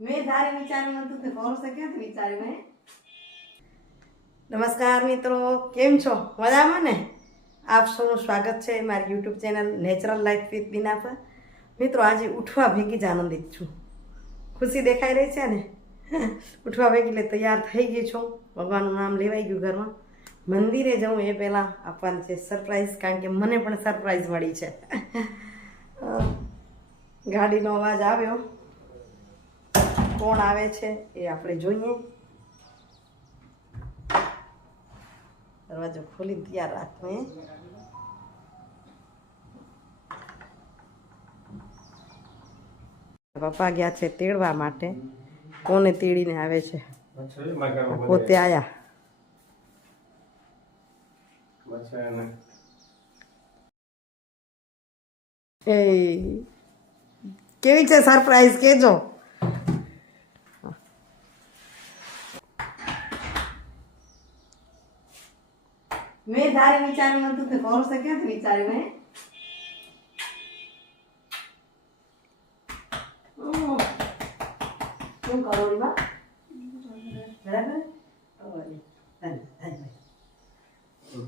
મેં ધારે વિચાર્યું નતું તે ભરોસે ક્યાંથી વિચાર્યું, હે? નમસ્કાર મિત્રો, કેમ છો? મજામાં ને? આપ સૌનું સ્વાગત છે મારી YouTube channel natural life with Bina પર. મિત્રો, આજે ઉઠવા ભેગી જ આનંદિત છું. ખુશી દેખાઈ રહી છે ને? ઉઠવા ભેગી એટલે તૈયાર થઈ ગઈ છું. ભગવાનનું નામ લેવાઈ ગયું ઘરમાં. મંદિરે જવું એ પહેલાં આપવાનું છે સરપ્રાઈઝ, કારણ કે મને પણ સરપ્રાઈઝ મળી છે. ગાડીનો અવાજ આવ્યો. કોણ આવે છે એ આપણે જોઈએ. દરવાજો ખોલી તૈયાર રાતને પપ્પા ગયા છે તેડવા માટે. કોને તેડીને આવે છે? પોતે આયા. એ કેવી છે સરપ્રાઈઝ કેજો. મેં ધારે વિચાર્યું નતું તે ભરોસે ક્યાંથી વિચાર્યું હે ઓહ. શું કરો રીબા બરાબર ઓલે. હાલ, હાલ, હાલ.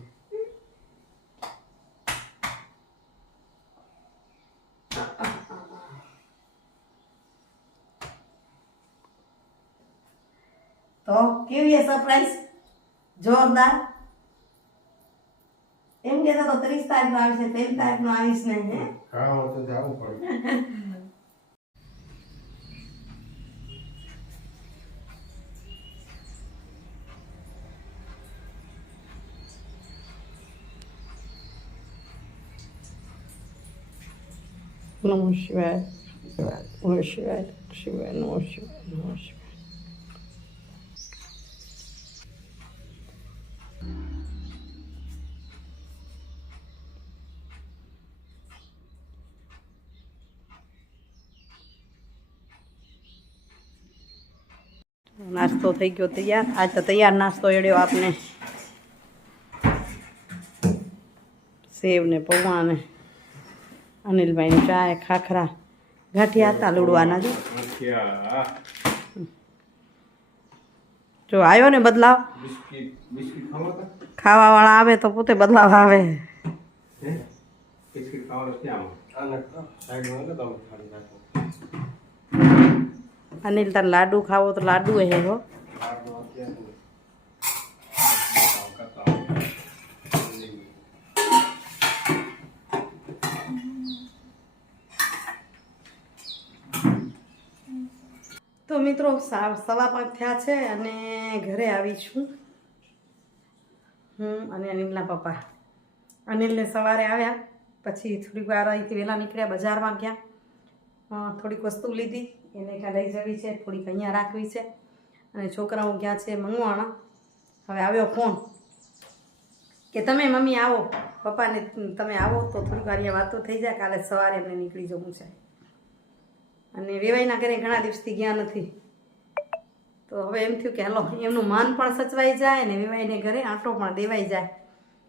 તો કેવી છે સરપ્રાઈઝ જોરદાર એમ કે તો ત્રીસ તારીખ નો આવીશ ને પહેલી તારીખ નો આવીશ ને હે? હા તો જવું પડે. નમો શિવાય નમો શિવાય શિવાય નમો શિવાય નમો શિવાય. નાસ્તો થઈ ગયો તૈયાર. આજ તો તૈયાર નાસ્તો એડ્યો આપને. સેવ ને પૌવા ને અનિલભાઈની ચા ખાખરા ગાંઠિયા હતા લુડવાના જો. જો આવ્યો ને બદલાવ? બિસ્કિટ બિસ્કિટ ખાવા વાળા આવે તો પોતે બદલાવ આવે. બિસ્કિટ ખાવાનું ક્યાં આને સાઈડમાં ને તમે ખાલી નાખો અનિલ તને લાડુ ખાવો તો લાડુ હે હો. તો મિત્રો સવા પાંચ થયા છે અને ઘરે આવી છું. હું અને અનિલના પપ્પા. અનિલને સવારે આવ્યા, પછી થોડીક વાર અહીંથી વહેલા નીકળ્યા બજારમાં ગયા. થોડીક વસ્તુ લીધી. એને ક્યાં લઈ જવી છે, થોડીક અહીંયા રાખવી છે. અને છોકરાઓ ક્યાં છે મંગવાણા. હવે આવ્યો ફોન કે તમે મમ્મી આવો. પપ્પાને તમે આવો તો થોડીક વાર વાતો થઈ જાય, કાલે સવારે એમને નીકળી જવું છે. અને વેવાઈના ઘરે ઘણા દિવસથી ગયા નથી. તો હવે એમ થયું કે હાલો, એમનું માન પણ સચવાઈ જાય ને વેવાઈને ઘરે આંટો પણ દેવાઈ જાય.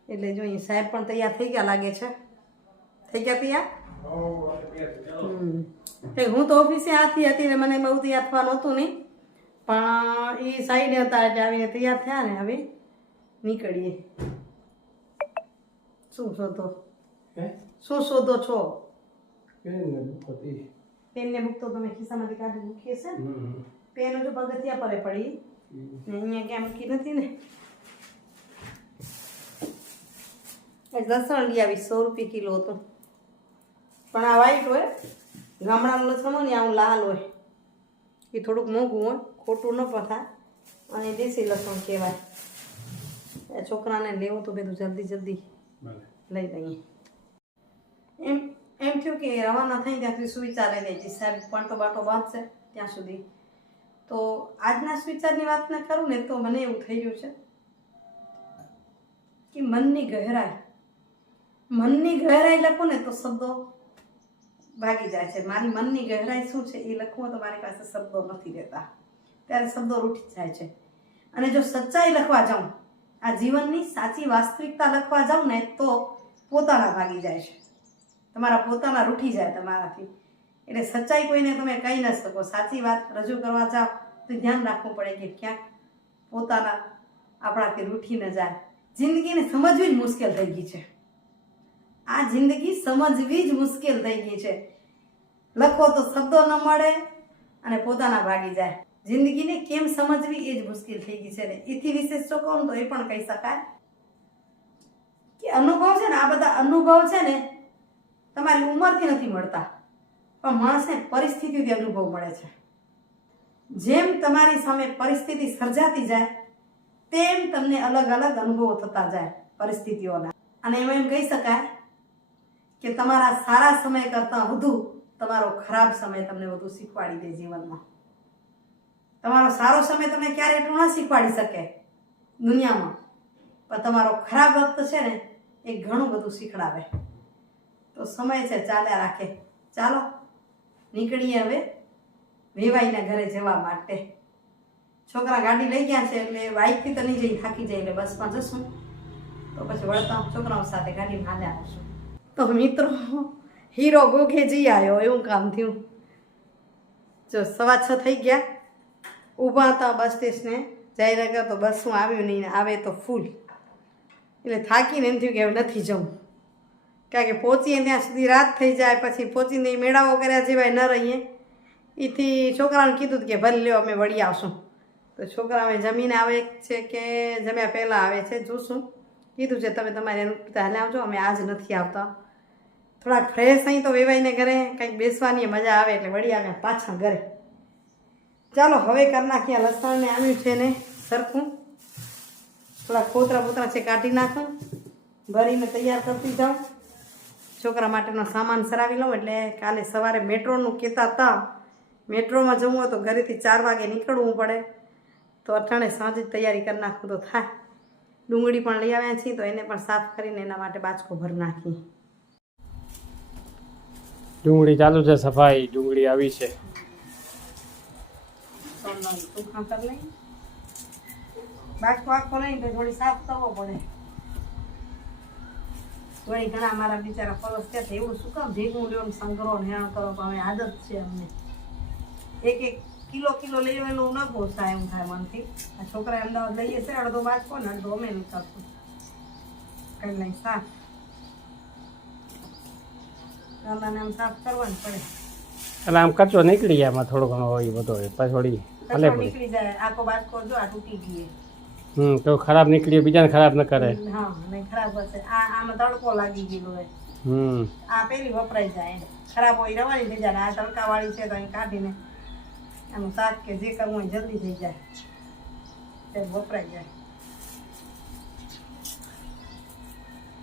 એટલે જો અહીં સાહેબ પણ તૈયાર થઈ ગયા લાગે છે. થઈ ગયા તૈયાર કે હું તો ઓફિસે આથી હતી ને મને બહુ તૈયાર થવાનું હતું નહીં પણ એ સાઈડે હતા એટલે આવીને તૈયાર થયા ને હવે નીકળીએ. શું શોધો? શું શોધો છો? પેનને બુક તો. તમે ખિસ્સામાંથી કાઢી મૂકીએ છે ને. પેન જો પગથિયા પરે પડી. ને અહીંયા ક્યાં મૂકી નથી ને. લસણ લઈ આવી સો રૂપિયા કિલો હતું. પણ આ વ્હાઈટ હોય ગામડાનું લસણ હોય ને આવું લાલ હોય. એ થોડુંક મોંઘું હોય ખોટું ન પથાય અને દેશી લસણ કહેવાય. એ છોકરાને લેવું તો બધું જલ્દી જલ્દી લઈ લઈએ. એમ એમ થયું કે રવાના થઈ ત્યાંથી સુવિચારે લઈ સાહેબ પણ તો બાટો બાંધશે ત્યાં સુધી. તો આજના સુવિચારની વાત ના કરું ને તો મને એવું થઈ ગયું છે કે મનની ગહેરાઈ. મનની ગહેરાઈ લખો ને તો શબ્દો ભાગી જાય છે. મારી મનની ગહેરાઈ શું છે એ લખવું તો મારી પાસે શબ્દો નથી રહેતા. ત્યારે શબ્દો રૂઠી જાય છે. અને જો સચ્ચાઈ લખવા જાઉં, આ જીવનની સાચી વાસ્તવિકતા લખવા જાઉં ને તો પોતાના ભાગી જાય છે. તમારા પોતાના રૂઠી જાય તમારાથી. એટલે સચ્ચાઈ કોઈને તમે કહી ન શકો. સાચી વાત રજૂ કરવા જાઓ તો ધ્યાન રાખવું પડે કે ક્યાંક પોતાના આપણાથી રૂઠી ન જાય. જિંદગીને સમજવી જ મુશ્કેલ થઈ ગઈ છે. આ જિંદગી સમજવી જ મુશ્કેલ થઈ ગઈ છે. લખો તો શબ્દો ન મળે અને પોતાના ભાગી જાય. જિંદગીને કેમ સમજવી એ જ મુશ્કેલ થઈ ગઈ છે ને? એથી વિશેષ શું કહું તો એ પણ કહી શકાય. કે અનુભવ છે ને, આ બધા અનુભવ છે ને, તમારી ઉંમરથી નથી મળતા. પણ માણસને પરિસ્થિતિથી અનુભવ મળે છે. જેમ તમારી સામે પરિસ્થિતિ સર્જાતી જાય, તેમ તમને અલગ અલગ અનુભવો થતા જાય પરિસ્થિતિઓના. અને એમાં એમ કહી શકાય કે તમારા સારા સમય કરતાં વધુ તમારો ખરાબ સમય તમને વધુ શીખવાડી દે જીવનમાં. તમારો સારો સમય તમને ક્યારે એટલું ના શીખવાડી શકે દુનિયામાં. પણ તમારો ખરાબ વખત છે ને, એ ઘણું બધું શીખડાવે. તો સમય છે, ચાલ્યા રાખે. ચાલો, નીકળીએ હવે વેવાઈના ઘરે જવા માટે. છોકરા ગાડી લઈ ગયા છે એટલે બાઇકથી તો નહીં જઈ થાકી જાય એટલે બસમાં જશું. તો પછી વળતા છોકરાઓ સાથે ગાડીમાં હાલ્યા આવશું. તો મિત્રો હીરો ગોખે આવ્યો એવું કામ થયું. જો સવા છ થઈ ગયા. ઊભા હતા બસ સ્ટેશને. જઈ રહ્યા તો બસમાં આવ્યું નહીં આવે તો ફૂલ. એટલે થાકીને એમ થયું કે હવે નથી જવું. કારણ કે પહોંચીએ ત્યાં સુધી રાત થઈ જાય, પછી પહોંચીને મેળાઓ કર્યા જેવાય ન રહીએ. એથી છોકરાઓને કીધું કે ભલે લ્યો, અમે વળી આવશું. તો છોકરા જમીને આવે છે કે જમ્યા પહેલાં આવે છે, જોશું. કીધું છે, તમે તમારે એનું હાલે આવજો અમે આજ નથી આવતા. થોડાક ફ્રેશ અહીં તો વેવાઈને ઘરે કંઈક બેસવાની મજા આવે એટલે વળી આવે પાછા ઘરે. ચાલો, હવે કરી નાખીએ લસણને આવ્યું છે ને સરખું. થોડા કોતરા બોતરા છે કાઢી નાખું. ભરીને તૈયાર કરતી જાઉં છોકરા માટેનો સામાન સરાવી લઉં એટલે કાલે સવારે મેટ્રોનું કહેતા હતા. મેટ્રોમાં જવું હોય તો ઘરેથી ચાર વાગે નીકળવું પડે. તો અઠાણે સાંજે તૈયારી કરી નાખું તો થાય. ડુંગળી પણ લઈ આવ્યા છીએ તો એને પણ સાફ કરીને એના માટે બાચકો ભરી નાખી ડુંગળી ચાલુ છે સફાઈ, ડુંગળી આવી છે. લઈ થોડી સાફ કરવો પડે વળી ઘણા મારા બિચારા ફરસ કે એવું શું કામ ભેગું લ્યો સંગ્રહ ને હેણ કરો પણ આદત છે અમને એક એક કિલો કિલો લેવેલું ન પોસાય એમ થાય મનથી આ છોકરા અમદાવાદ લઈએ છે અડધો બાજકો ને અડધો અમે કરશું કઈ લઈ સાફ કાંદાને આમ સાફ કરવાનું પડે એટલે આમ કચરો નીકળી જાય થોડો ઘણો હોય બધો હોય ભલે નીકળી જાય આખો બાજકો જો આ તૂટી ગઈ હમ તો ખરાબ નીકળી બીજાને ખરાબ ન કરે. હા નહીં ખરાબ હશે. આ આમાં તડકો લાગી ગયેલો હોય. હમ. આ પેલી વપરાઈ જાય ખરાબ હોય રવાની થઈ જાય આ તડકાવાળી છે તો અહીં કાઢીને આનું શાક કે જે કરવું હોય જલ્દી થઈ જાય. તે વપરાઈ જાય.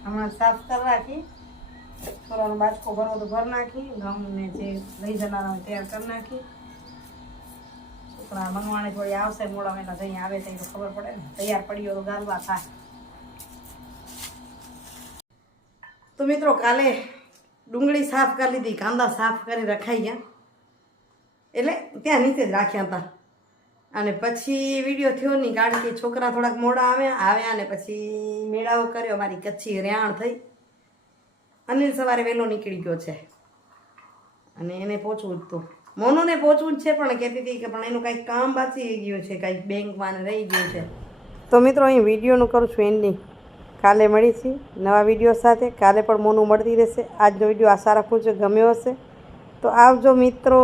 હમણાં સાફ કરી થોડાનો બાચકો ભરવો તો ભર નાખી ઘઉંને જે લઈ જનારા હોય તૈયાર કરી નાખી. છોકરા મંગવાણી થોડી આવશે મોડા મહિના જઈ આવે તો ખબર પડે ને. તૈયાર પડ્યો તો ગાલવા થાય. તો મિત્રો કાલે ડુંગળી સાફ કરી લીધી, કાંદા સાફ કરી રખાઈ ગયા. એટલે ત્યાં નીચે જ રાખ્યા હતા. અને પછી વીડિયો થયો નહીં, કારણ કે છોકરા થોડાક મોડા આવ્યા આવ્યા અને પછી મેળાઓ કર્યો, મારી કચ્છી રેહાણ થઈ. અનિલ સવારે વહેલો નીકળી ગયો છે. અને એને પહોંચવું જ હતું મોનુને પહોંચવું જ છે, પણ કહેતી હતી કે પણ એનું કંઈક કામ બાકી ગયું છે, કંઈક બેંકમાં રહી ગયું છે. તો મિત્રો, અહીં વિડીયોનું કરું છું એન્ડિંગ કાલે મળીશું નવા વીડિયો સાથે. કાલે પણ મોનું મળતી રહેશે. આજનો વીડિયો આશા રાખું છું ગમ્યો હશે. તો આવજો મિત્રો.